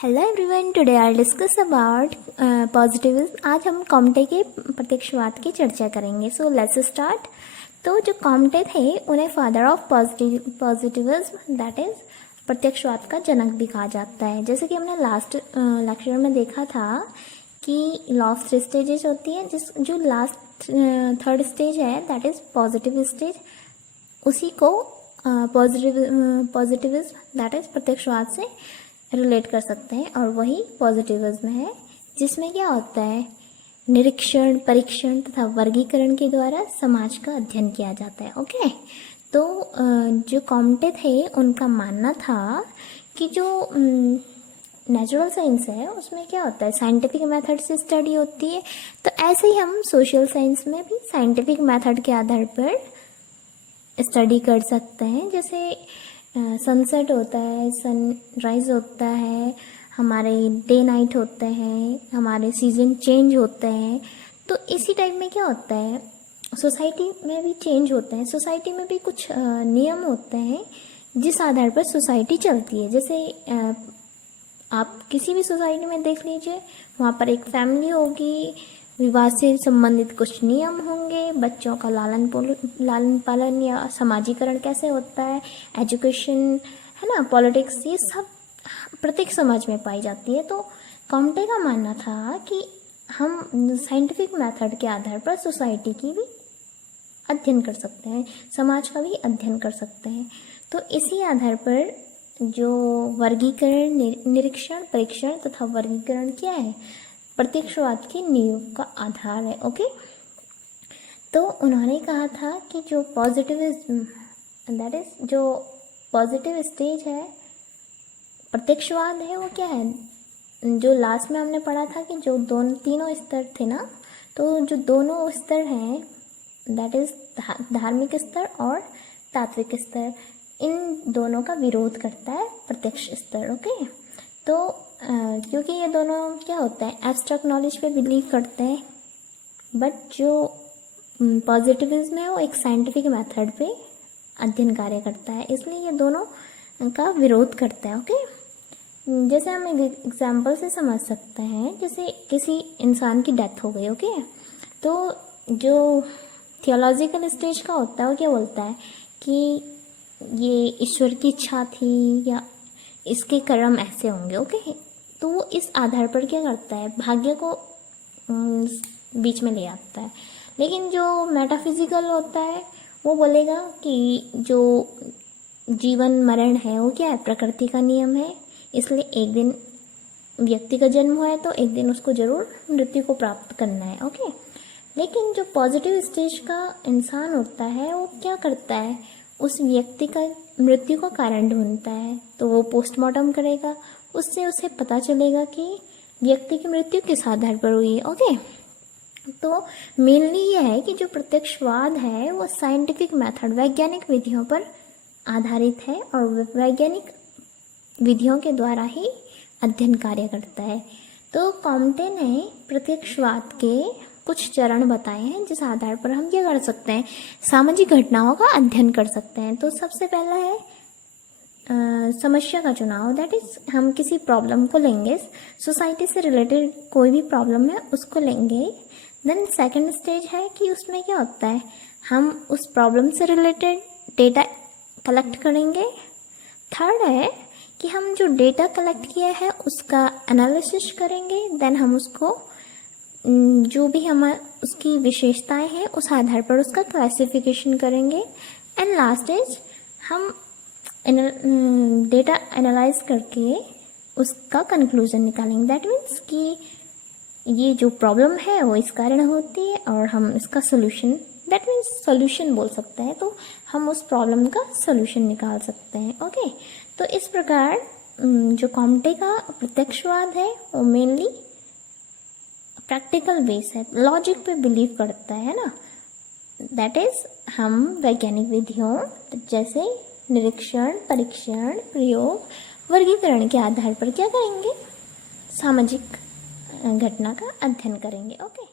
Hello everyone, today I discuss about positivism. आज हम Comte के प्रत्यक्षवाद की चर्चा करेंगे। So let's start. तो जो कॉम्टे थे उन्हें father of positivism that is प्रत्यक्षवाद का जनक भी कहा जाता है। जैसे कि हमने लास्ट लेक्चर में देखा था कि लॉ ऑफ 3 स्टेजेस होती है, जो लास्ट 3rd स्टेज है दैट इज पॉजिटिव स्टेज, उसी को पॉजिटिविज्म दैट इज प्रत्यक्षवाद से रिलेट कर सकते हैं, और वही पॉजिटिविज्म है जिसमें क्या होता है, निरीक्षण, परीक्षण तथा वर्गीकरण के द्वारा समाज का अध्ययन किया जाता है। ओके, तो जो कॉम्टे थे उनका मानना था कि जो नेचुरल साइंस है उसमें क्या होता है, साइंटिफिक मेथड से स्टडी होती है। तो ऐसे ही हम सोशल साइंस में भी साइंटिफिक मेथड के आधार पर स्टडी कर सकते हैं। जैसे सनसेट होता है, सनराइज होता है, हमारे डे नाइट होते हैं, हमारे सीजन चेंज होते हैं। तो इसी टाइप में क्या होता है, सोसाइटी में भी चेंज होते हैं। सोसाइटी में भी कुछ नियम होते हैं जिस आधार पर सोसाइटी चलती है। जैसे आप किसी भी सोसाइटी में देख लीजिए, वहाँ पर एक फैमिली होगी, विवाह से संबंधित कुछ नियम होंगे, बच्चों का लालन पालन या समाजीकरण कैसे होता है, एजुकेशन है ना, पॉलिटिक्स, ये सब प्रत्येक समाज में पाई जाती है। तो कॉम्टे का मानना था कि हम साइंटिफिक मेथड के आधार पर सोसाइटी की भी अध्ययन कर सकते हैं, समाज का भी अध्ययन कर सकते हैं। तो इसी आधार पर जो वर्गीकरण, निरीक्षण, परीक्षण तथा वर्गीकरण क्या है, प्रत्यक्षवाद की नींव का आधार है। ओके, तो उन्होंने कहा था कि जो पॉजिटिविज्म दैट इज जो पॉजिटिव स्टेज है, प्रत्यक्षवाद है, वो क्या है, जो लास्ट में हमने पढ़ा था कि जो तीनों स्तर थे ना, तो जो दोनों स्तर हैं दैट इज धार्मिक स्तर और तात्विक स्तर, इन दोनों का विरोध करता है प्रत्यक्ष स्तर। ओके, तो क्योंकि ये दोनों क्या होता है, एब्स्ट्रैक्ट नॉलेज पे बिलीव करते हैं, बट जो पॉजिटिविज्म है वो एक साइंटिफिक मेथड पे अध्ययन कार्य करता है, इसलिए ये दोनों का विरोध करता है। ओके, जैसे हम एक एग्जाम्पल से समझ सकते हैं, जैसे किसी इंसान की डेथ हो गई। ओके, तो जो थियोलॉजिकल स्टेज का होता है वो क्या बोलता है कि ये ईश्वर की इच्छा थी या इसके कर्म ऐसे होंगे। ओके, तो वो इस आधार पर क्या करता है, भाग्य को बीच में ले आता है। लेकिन जो मेटाफिजिकल होता है वो बोलेगा कि जो जीवन मरण है वो क्या है, प्रकृति का नियम है, इसलिए एक दिन व्यक्ति का जन्म हुआ है तो एक दिन उसको जरूर मृत्यु को प्राप्त करना है। ओके, लेकिन जो पॉजिटिव स्टेज का इंसान होता है वो क्या करता है, उस व्यक्ति का मृत्यु का कारण ढूंढता है। तो वो पोस्टमार्टम करेगा, उससे उसे पता चलेगा कि व्यक्ति की मृत्यु किस आधार पर हुई है। ओके, तो मेनली ये है कि जो प्रत्यक्षवाद है वो साइंटिफिक मेथड, वैज्ञानिक विधियों पर आधारित है, और वैज्ञानिक विधियों के द्वारा ही अध्ययन कार्य करता है। तो कॉम्टे ने प्रत्यक्षवाद के कुछ चरण बताए हैं जिस आधार पर हम क्या कर सकते हैं, सामाजिक घटनाओं का अध्ययन कर सकते हैं। तो सबसे पहला है समस्या का चुनाव, दैट इज हम किसी प्रॉब्लम को लेंगे, सोसाइटी से रिलेटेड कोई भी प्रॉब्लम है उसको लेंगे। देन सेकंड स्टेज है कि उसमें क्या होता है, हम उस प्रॉब्लम से रिलेटेड डेटा कलेक्ट करेंगे। थर्ड है कि हम जो डेटा कलेक्ट किया है उसका एनालिसिस करेंगे, देन हम उसको जो भी हमारे उसकी विशेषताएं हैं उस आधार पर उसका क्लासिफिकेशन करेंगे। एंड लास्ट इज हम डेटा एनालाइज करके उसका कंक्लूजन निकालेंगे, दैट मीन्स कि ये जो प्रॉब्लम है वो इस कारण होती है और हम इसका सोल्यूशन, दैट मीन्स सोल्यूशन बोल सकते हैं, तो हम उस प्रॉब्लम का सोल्यूशन निकाल सकते हैं। ओके, तो इस प्रकार जो कॉम्टे का प्रत्यक्षवाद है वो मेनली प्रैक्टिकल बेस है, लॉजिक पे बिलीव करता है ना, दैट इज हम वैज्ञानिक विधियों जैसे निरीक्षण, परीक्षण, प्रयोग, वर्गीकरण के आधार पर क्या करेंगे, सामाजिक घटना का अध्ययन करेंगे। ओके।